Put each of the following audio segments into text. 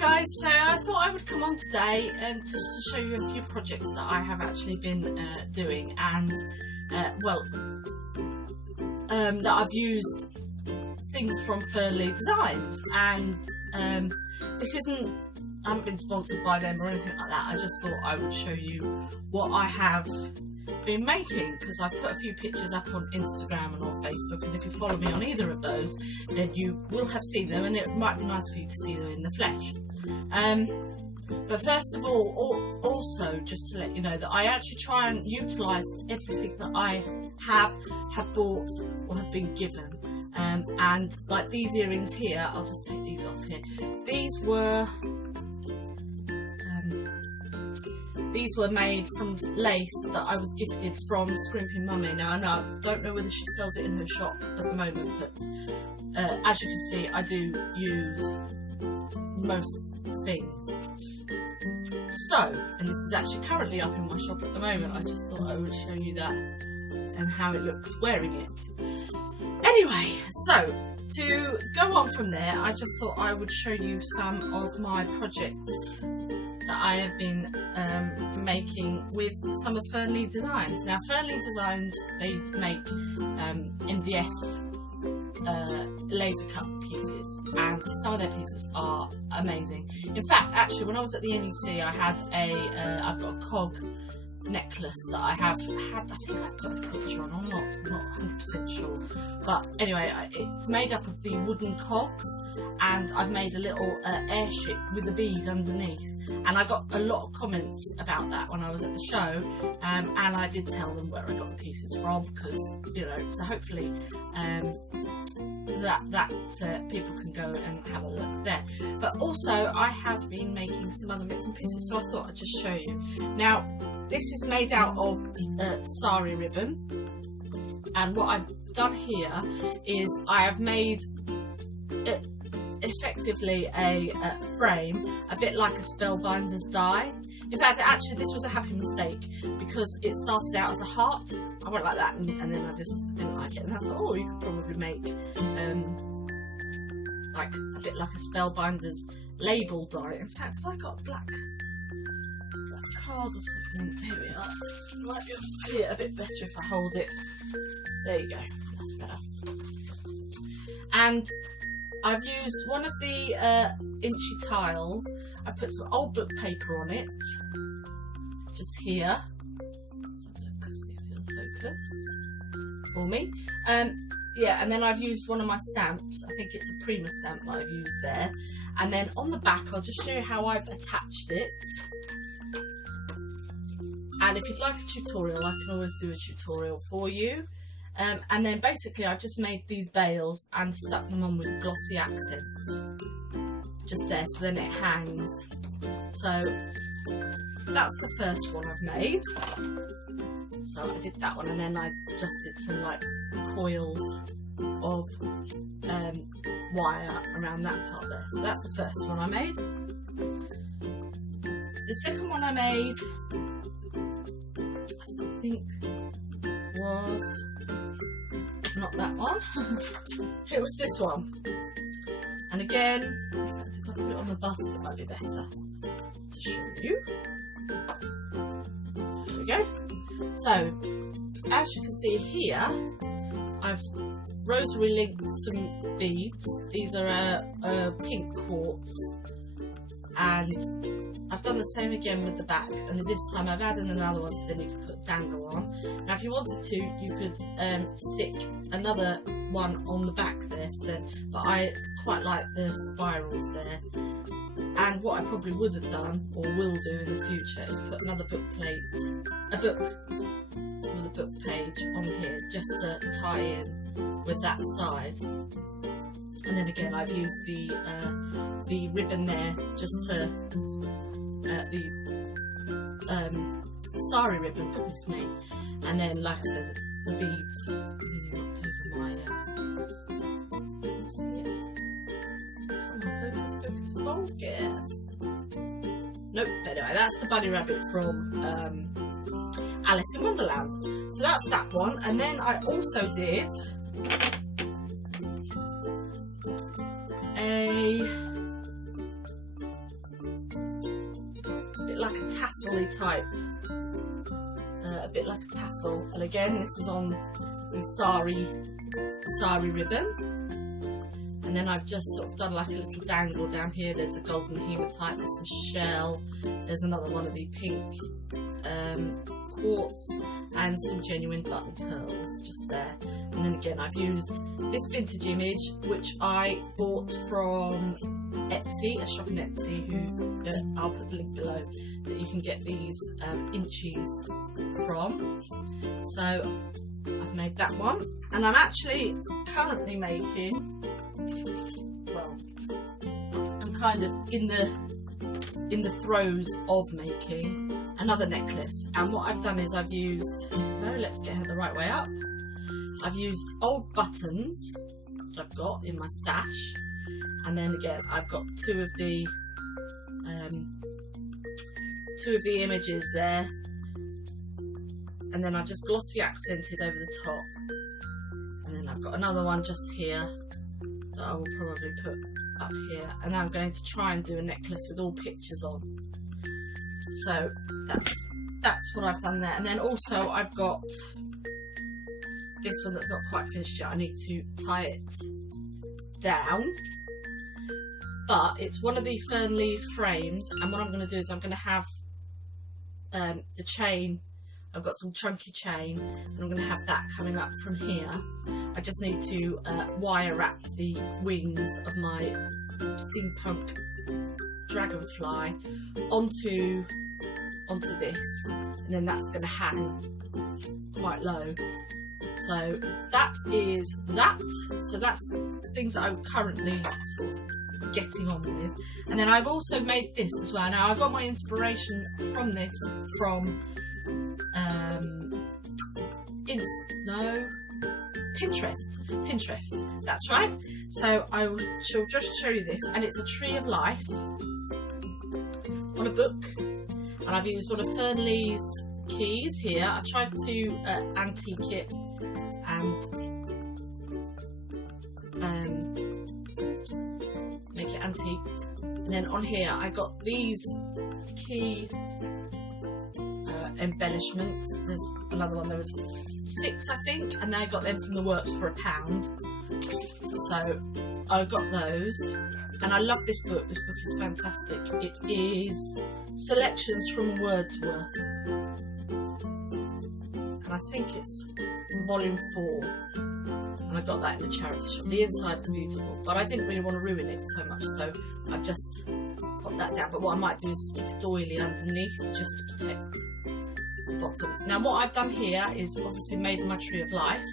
guys, so I thought I would come on today and just to show you a few projects that I have actually been doing, and that I've used things from Fernli Designs, and this isn't, I haven't been sponsored by them or anything like that. I just thought I would show you what I have been making, because I've put a few pictures up on Instagram and on Facebook, and if you follow me on either of those then you will have seen them, and it might be nice for you to see them in the flesh. But first of all, also just to let you know that I actually try and utilise everything that I have bought or have been given, and like these earrings here, I'll just take these off here. These were made from lace that I was gifted from Scrimping Mummy. Now, I don't know whether she sells it in her shop at the moment, but as you can see, I do use most things. So, and this is actually currently up in my shop at the moment. I just thought I would show you that and how it looks wearing it. Anyway, so to go on from there, I just thought I would show you some of my projects that I have been making with some of Fernli Designs. Now, Fernli Designs, they make MDF laser cut pieces, and some of their pieces are amazing. In fact, actually, when I was at the NEC, I had I've got a cog necklace that I have had. I think I've got a picture on. I'm not 100% sure, but anyway, it's made up of the wooden cogs, and I've made a little airship with a bead underneath. And I got a lot of comments about that when I was at the show, and I did tell them where I got the pieces from, because, you know, so hopefully that people can go and have a look there. But also, I have been making some other bits and pieces, so I thought I'd just show you. Now, this is made out of sari ribbon, and what I've done here is I have made effectively a frame, a bit like a spellbinder's die. In fact, actually, this was a happy mistake, because it started out as a heart. I went like that, and then I just didn't like it, and I thought, oh, you could probably make like a bit like a spellbinder's label die. In fact, have I got a black card or something? Here we are. You might be able to see it a bit better if I hold it. There you go, that's better. And I've used one of the inchy tiles. I put some old book paper on it, just here. Let's have a look, see if it'll focus for me. Yeah, and then I've used one of my stamps. I think it's a Prima stamp that I've used there. And then on the back, I'll just show you how I've attached it. And if you'd like a tutorial, I can always do a tutorial for you. And then basically I've just made these bails and stuck them on with glossy accents just there, so then it hangs. So that's the first one I've made. So I did that one, and then I just did some like coils of wire around that part there. So that's the first one I made. The second one I made, I think, was not that one. It was this one. And again, in fact, if I put it on the bust, it might be better to show you. There we go. So, as you can see here, I've rosary linked some beads. These are pink quartz, and I've done the same again with the back, and this time I've added another one so then you can put dangle on. Now, if you wanted to, you could stick another one on the back there, but I quite like the spirals there. And what I probably would have done, or will do in the future, is put another book plate, some of the book page on here, just to tie in with that side. And then again, I've used the ribbon there just to the sari ribbon, goodness me. And then, like I said, the beads. Nearly knocked over my focus. Nope, anyway, that's the bunny rabbit from Alice in Wonderland. So that's that one. And then I also did like a tassel-y type, a bit like a tassel. And again, this is on the sari ribbon. And then I've just sort of done like a little dangle down here. There's a golden hematite, there's some shell, there's another one of the pink quartz, and some genuine button pearls just there. And then again, I've used this vintage image, which I bought from Etsy, a shop in Etsy, who I'll put the link below, that you can get these inchies from. So I've made that one, and I'm actually currently making, well, I'm kind of in the throes of making another necklace. And what I've done is I've used, no, let's get her the right way up. I've used old buttons that I've got in my stash, and then again I've got two of the images there, and then I've just glossy accented over the top, and then I've got another one just here that I will probably put up here, and I'm going to try and do a necklace with all pictures on. So that's what I've done there. And then also I've got this one that's not quite finished yet. I need to tie it down, but it's one of the Fernli frames, and what I'm going to do is I'm going to have the chain. I've got some chunky chain, and I'm going to have that coming up from here. I just need to wire wrap the wings of my steampunk dragonfly onto this, and then that's going to hang quite low. So that is that. So that's things that I'm currently sort of getting on with. And then I've also made this as well. Now I got my inspiration from this from Pinterest, that's right. So I shall just show you this, and it's a tree of life on a book, and I've used one of Fernli's keys here. I tried to antique it and make it antique, and then on here I got these key embellishments. There's another one, there was 6 I think, and I got them from the works for £1. So I got those, and I love this book. This book is fantastic. It is selections from Wordsworth, and I think it's volume 4, and I got that in the charity shop. The inside is beautiful, but I didn't really want to ruin it so much, so I've just popped that down. But what I might do is stick a doily underneath just to protect the bottom. Now what I've done here is obviously made my tree of life,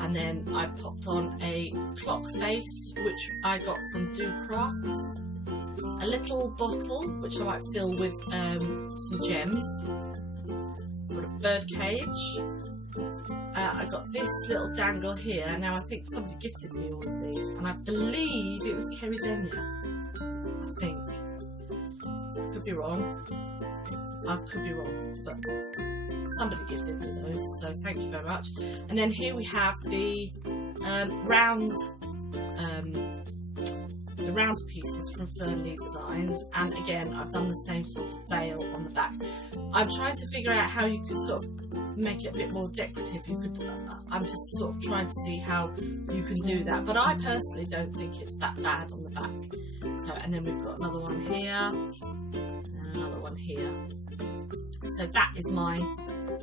and then I've popped on a clock face which I got from Do Crafts, a little bottle which I might fill with some gems, got a bird cage, I got this little dangle here. Now I think somebody gifted me all of these, and I believe it was Kerry Denya, I think. I could be wrong, but somebody gifted me those, so thank you very much. And then here we have the round pieces from Fernli Designs, and again I've done the same sort of veil on the back. I'm trying to figure out how you could sort of make it a bit more decorative. I'm just sort of trying to see how you can do that, but I personally don't think it's that bad on the back. So, and then we've got another one here and another one here. So that is my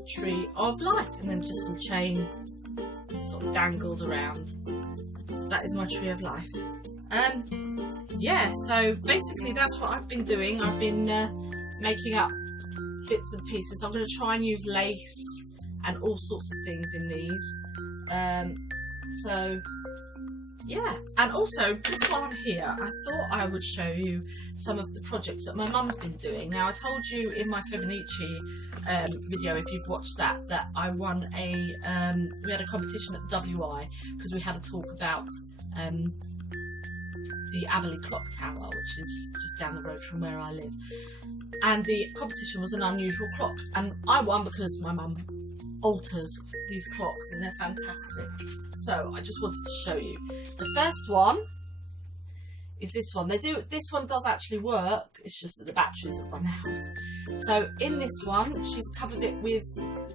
tree of life, and then just some chain sort of dangled around. So that is my tree of life. Yeah, so basically that's what I've been doing. I've been making up bits and pieces. I'm going to try and use lace and all sorts of things in these. So yeah, and also just while I'm here, I thought I would show you some of the projects that my mum's been doing. Now I told you in my Feminici video, if you've watched that, that I won we had a competition at the WI because we had a talk about the Aberley Clock Tower, which is just down the road from where I live, and the competition was an unusual clock, and I won because my mum alters these clocks and they're fantastic. So I just wanted to show you. The first one is this one. This one does actually work, it's just that the batteries have run out. So in this one, she's covered it with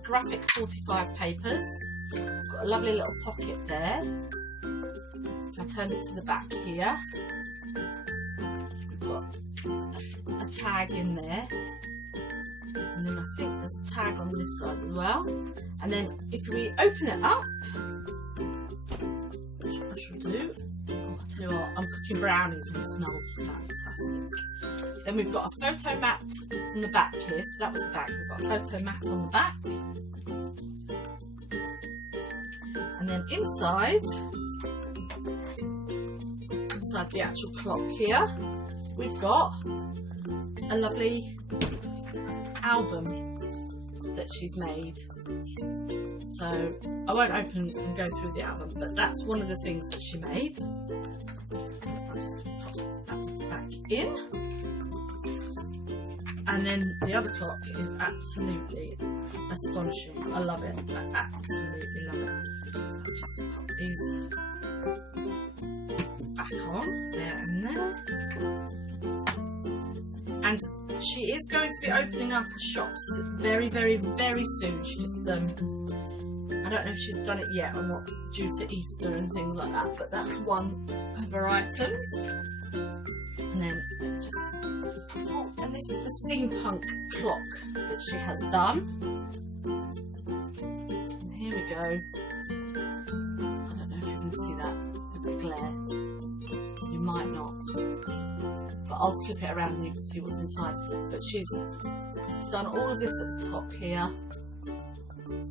graphic 45 papers. Got a lovely little pocket there. If I turn it to the back here, we've got a tag in there. And then I think there's a tag on this side as well. And then if we open it up, which I shall do, oh, I tell you what, I'm cooking brownies and it smells fantastic. Then we've got a photo mat on the back here, so that was the back. We've got a photo mat on the back. And then inside the actual clock here, we've got a lovely album that she's made. So I won't open and go through the album, but that's one of the things that she made. I'll just pop that back in. And then the other clock is absolutely astonishing. I love it. I absolutely love it. So I'll just pop these back on there and there. And she is going to be opening up her shops very, very, very soon. She just, I don't know if she's done it yet or not, due to Easter and things like that, but that's one of her items. And then just, oh, and this is the steampunk clock that she has done. And here we go. I don't know if you can see that with the glare. You might not. But I'll flip it around and you can see what's inside. But she's done all of this at the top here.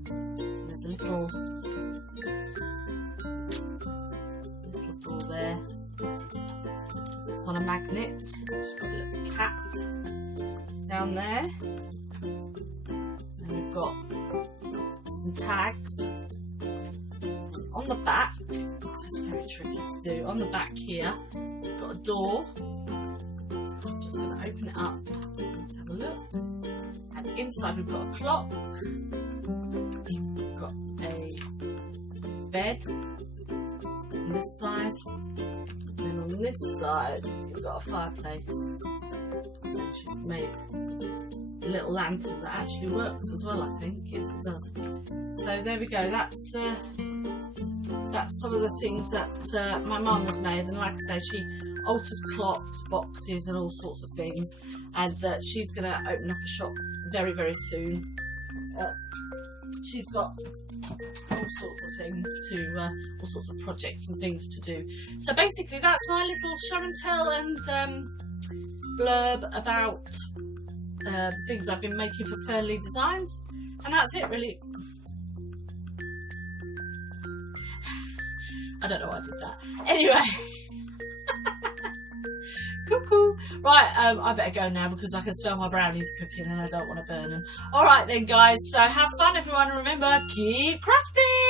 And there's a little door there. It's on a magnet. She's got a little cat down there. And we've got some tags. On the back, this is very tricky to do. On the back here, we've got a door. Just going to open it up. Let's have a look. And inside we've got a clock. We've got a bed on this side. And then on this side we've got a fireplace. And she's made a little lantern that actually works as well, I think. Yes, it does. So there we go. That's some of the things that my mum has made. And like I say, she alters clocks, boxes and all sorts of things, and she's going to open up a shop very, very soon. She's got all sorts of things to, all sorts of projects and things to do. So basically that's my little show and tell and blurb about things I've been making for Fernli Designs, and that's it really. I don't know why I did that. Anyway. Cuckoo. Right, I better go now because I can smell my brownies cooking and I don't want to burn them. Alright then guys, so have fun everyone, remember, keep crafting!